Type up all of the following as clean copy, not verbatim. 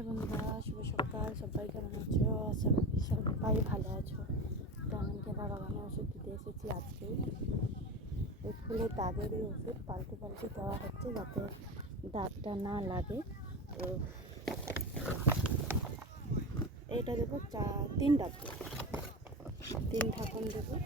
High বন্ধুরা, শুভ সকাল। সবাই কেমন আছো? আশা করি সবাই ভালো আছো। তো আমি কেনা বাগানে ওষুধ দিতে এসেছি আজকে। ওই ফুলের দাগেরই ওষুধ পাল্টে পাল্টে দেওয়া হচ্ছে যাতে দাগটা না লাগে। তো এইটা দেবো 3 ডাব, 3 ঢাকন দেবো।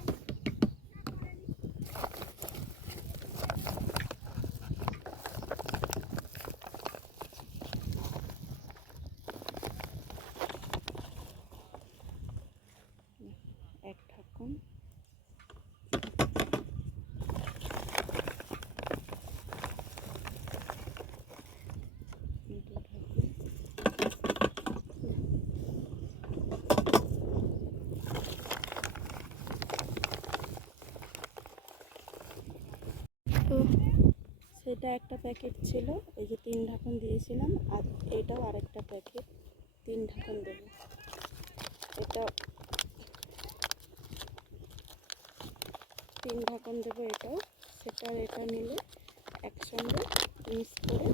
এক ঢাকন, তো সেটা একটা প্যাকেট ছিল, এই যে 3 ঢাকন দিয়েছিলাম। আর এটাও আরেকটা প্যাকেট, 3 ঢাকন দেবো। এটা 3 ঢাকন দেবো এটাও। সেটা এটা নিলে একসঙ্গে মিক্স করে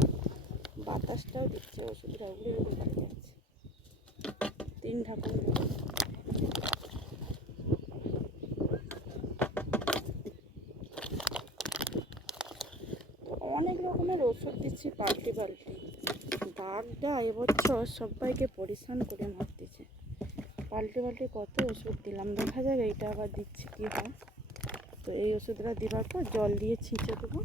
বাতাসটাও দিচ্ছে, ওষুধটা উড়ে উড়ে চলে যাচ্ছে। 3 ঢাকন দেবো। অনেক রকমের ওষুধ দিচ্ছি পাল্টে পাল্টে। দাগটা এবছর সবাইকে পরিশ্রম করে মারতেছে। পাল্টে পাল্টে কত ওষুধ দিলাম, দেখা যাক এইটা আবার দিচ্ছি কী হয়। তো এই ওষুধটা দেওয়ার পর জল দিয়ে ছিঁচে দেবো।